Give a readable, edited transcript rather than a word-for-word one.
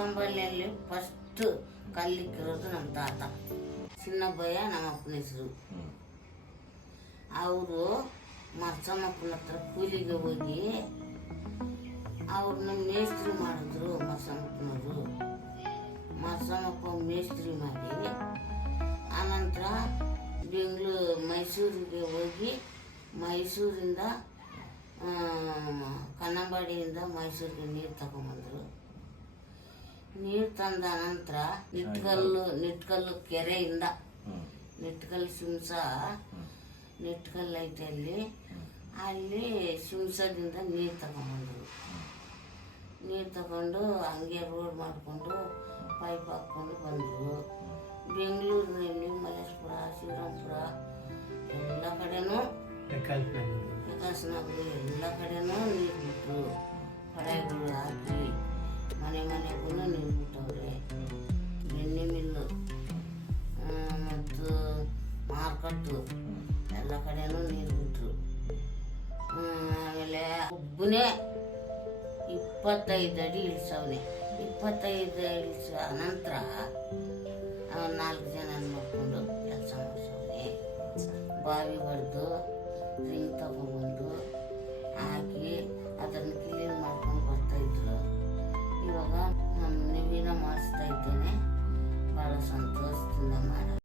ಮರ್ಸಂಬಳ್ಳಿಯಲ್ಲಿ first ಕಲ್ಲಿಕ್ಕಿರೋದು ನಮ್ಮ ತಾತ ಚಿನ್ನಬ್ಬಯ್ಯ ನಮ್ಮ ಅಪ್ಪನ ಹೆಸರು. ಅವರು ಮರ್ಸಮ್ಮಪ್ಪನ ಹತ್ರ ಕೂಲಿಗೆ ಹೋಗಿ ಅವ್ರನ್ನ ಮೇಸ್ತ್ರಿ ಮಾಡಿದ್ರು. ಮರ್ಸಮ್ಮಪ್ಪನವರು ಮರ್ಸಮ್ಮಪ್ಪ ಮೇಸ್ತ್ರಿ ಮಾಡಿ ಆನಂತರ ಮೈಸೂರಿಗೆ ಹೋಗಿ ಮೈಸೂರಿಂದ ಕನ್ನಂಬಾಡಿಯಿಂದ ಮೈಸೂರಿಗೆ ನೀರು ತಗೊಂಬಂದರು. ನೀರು ತಂದ ನಂತರ ನಿಟ್ಕಲ್ಲು ಕೆರೆಯಿಂದ ನಿಟ್ಕಲ್ ಶಿಂಸ ನಿಟ್ಕಲ್ ಐತೆ ಅಲ್ಲಿ ಶಿಂಸದಿಂದ ನೀರು ತಗೊಂಬಂದರು. ನೀರು ತಗೊಂಡು ಹಂಗೆ ರೋಡ್ ಮಾಡಿಕೊಂಡು ಪೈಪ್ ಹಾಕ್ಕೊಂಡು ಬಂದರು. ಬೆಂಗಳೂರಿನಲ್ಲಿ ಮಲ್ಲೇಶ್ವರ, ಶ್ರೀರಾಮ್ಪುರ ಎಲ್ಲ ಕಡೆನೂ ವಿಕಾಸನಗರ ಎಲ್ಲ ಕಡೆನೂ ನೀರು ಬಿಟ್ಟರು. ಕಡೆಗಳು ಹಾಕಿ ಮನೆಗೂ ನೀರು ಬಿಟ್ಟವ್ರೆ. ಬೆಣ್ಣೆ ಮಿಲ್ಲು ಮತ್ತು ಮಾರ್ಕೆಟ್ಟು ಎಲ್ಲ ಕಡೆನೂ ನೀರು ಬಿಟ್ಟರು. ಆಮೇಲೆ ಒಬ್ಬನೇ 25 ಅಡಿ ಇಳಿಸವನೆ. 25 ಇಳಿಸ ನಂತರ 4 ಜನ ನೋಡ್ಕೊಂಡು ಕೆಲಸ ಮಾಡಿಸೋನೆ. ಬಾವಿ ಬಡ್ದು ರಿಂಗ್ ತಗೊಂಡು